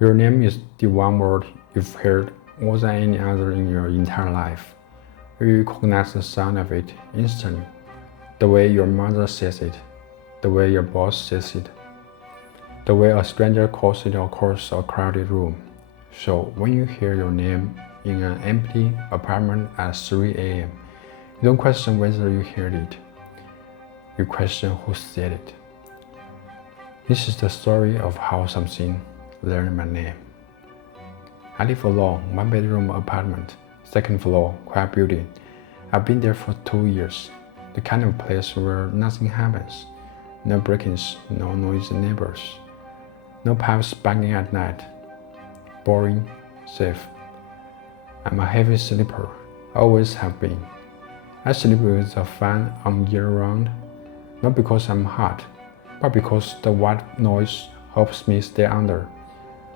Your name is the one word you've heard more than any other in your entire life. You recognize the sound of it instantly. The way your mother says it, the way your boss says it, the way a stranger calls it across a crowded room. So when you hear your name in an empty apartment at 3 a.m., you don't question whether you heard it. You question who said it. This is the story of how something learned my name. I live alone, one-bedroom apartment, second floor, quiet building. I've been there for 2 years. The kind of place where nothing happens. No break-ins, no noisy neighbors. No pipes banging at night. Boring, safe. I'm a heavy sleeper, always have been. I sleep with the fan on year-round, not because I'm hot, but because the white noise helps me stay under.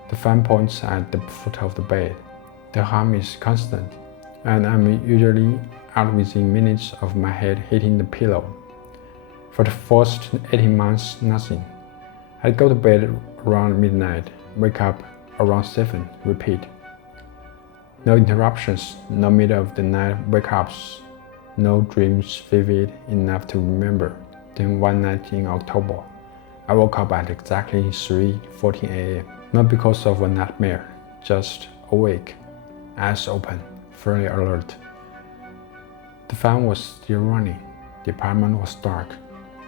The fan points at the foot of the bed. The hum is constant, and I'm usually out within minutes of my head hitting the pillow. For the first 18 months, nothing. I'd go to bed around midnight, wake up around 7, repeat. No interruptions, no middle of the night wake-ups, no dreams vivid enough to remember. Then one night in October, I woke up at exactly 3:14 a.m. Not because of a nightmare, just awake, eyes open, fully alert. The fan was still running, the apartment was dark,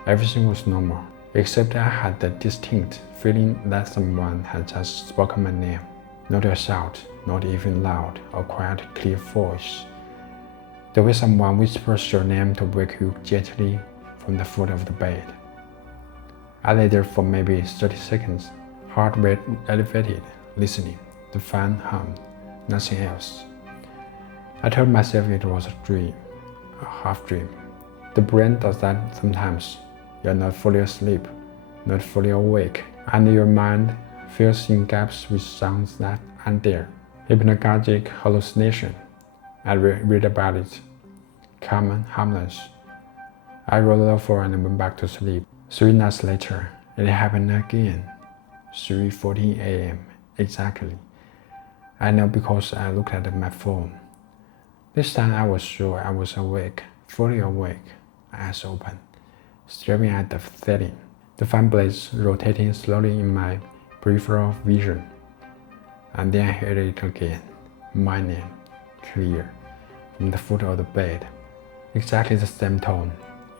everything was normal, except I had the distinct feeling that someone had just spoken my name. Not a shout, not even loud or quiet, clear voice. The way someone whispers your name to wake you gently from the foot of the bed. I lay there for maybe 30 seconds, heart rate elevated, listening. The fan hummed, nothing else. I told myself it was a dream, a half dream. The brain does that sometimes. You're not fully asleep, not fully awake, and your mind fills in gaps with sounds that aren't there. Hypnagogic hallucination. I read about it. Common, harmless. I rolled over and went back to sleep. 3 nights later, it happened again. 3:14 a.m. exactly. I know because I looked at my phone. This time I was sure I was awake, fully awake, eyes open, staring at the ceiling. The fan blades rotating slowly in my peripheral vision. And then I heard it again. My name, clear, from the foot of the bed. Exactly the same tone,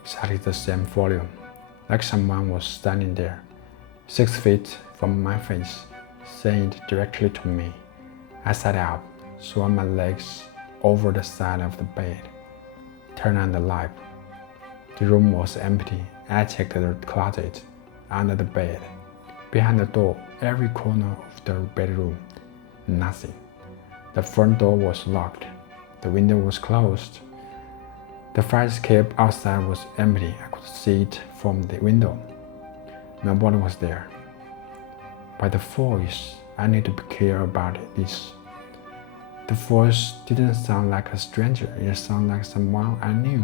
exactly the same volume, like someone was standing there, 6 feet from my face, saying it directly to me. I sat up, swung my legs over the side of the bed, turned on the light. The room was empty. I checked the closet, under the bed, behind the door, every corner of the bedroom. Nothing. The front door was locked. The window was closed. The fire escape outside was empty. I could see it from the window. Nobody was there. By the voice, I need to be clear about this. The voice didn't sound like a stranger. It sounded like someone I knew.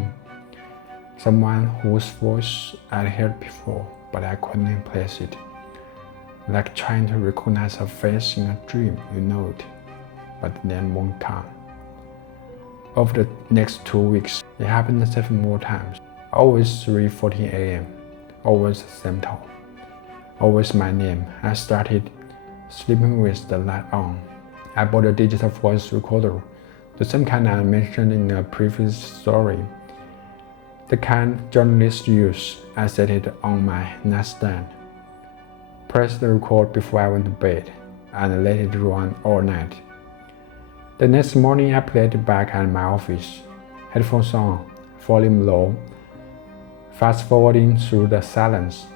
Someone whose voice I'd heard before, but I couldn't place it. Like trying to recognize a face in a dream, you know it, but the name won't come. Over the next 2 weeks, it happened 7 more times. Always 3:14 a.m., always the same tone, always my name. I started sleeping with the light on. I bought a digital voice recorder, the same kind I mentioned in a previous story. The kind journalists use. I set it on my nightstand. Pressed the record before I went to bed, and let it run all night. The next morning I played it back at my office, headphones on, volume low, fast forwarding through the silence.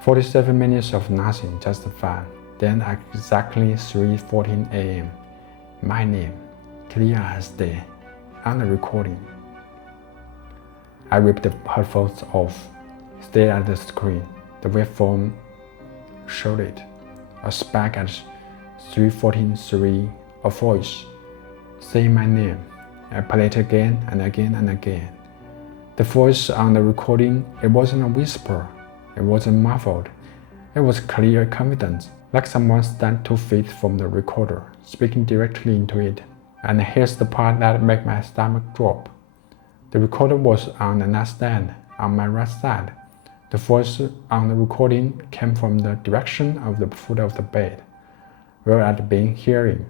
47 minutes of nothing, just fun. Then at exactly 3:14 a.m., my name, clear as day, on the recording. I ripped the headphones off, stared at the screen. The waveform showed it. A spark at 3:14:3, a voice saying my name. I played it again and again and again. The voice on the recording, it wasn't a whisper, it wasn't muffled, it was clear, confident. like someone stand 2 feet from the recorder, speaking directly into it. And here's the part that made my stomach drop. The recorder was on the nightstand on my right side. The voice on the recording came from the direction of the foot of the bed, where I'd been hearing,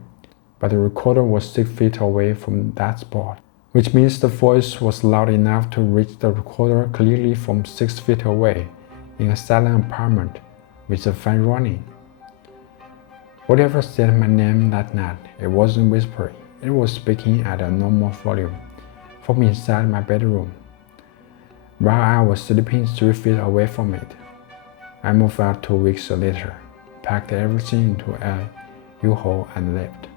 but the recorder was 6 feet away from that spot, which means the voice was loud enough to reach the recorder clearly from 6 feet away in a silent apartment with the fan running. Whatever said my name that night, it wasn't whispering, it was speaking at a normal volume from inside my bedroom, while I was sleeping 3 feet away from it. I moved out 2 weeks later, packed everything into a U-Haul and left.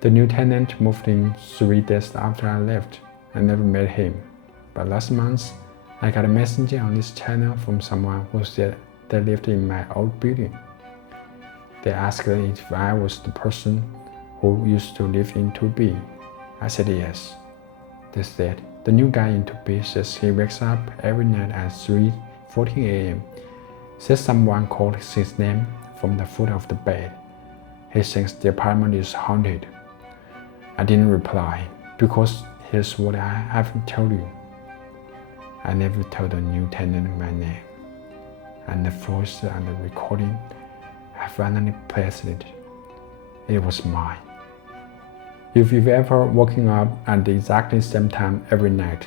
The new tenant moved in 3 days after I left. I never met him, but last month I got a message on this channel from someone who said they lived in my old building. They asked if I was the person who used to live in 2B. I said yes. They said the new guy in 2B says he wakes up every night at 3:40 a.m. Says someone called his name from the foot of the bed. He thinks the apartment is haunted. I didn't reply because here's what I haven't told you. I never told the new tenant my name, and the voice on the recording, I finally placed it. It was mine. If you've ever woken up at the exactly same time every night,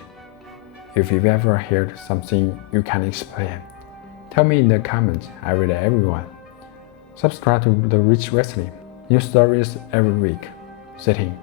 if you've ever heard something you can't explain, tell me in the comments. I read everyone. Subscribe to The Rich Wesley. New stories every week. Sitting.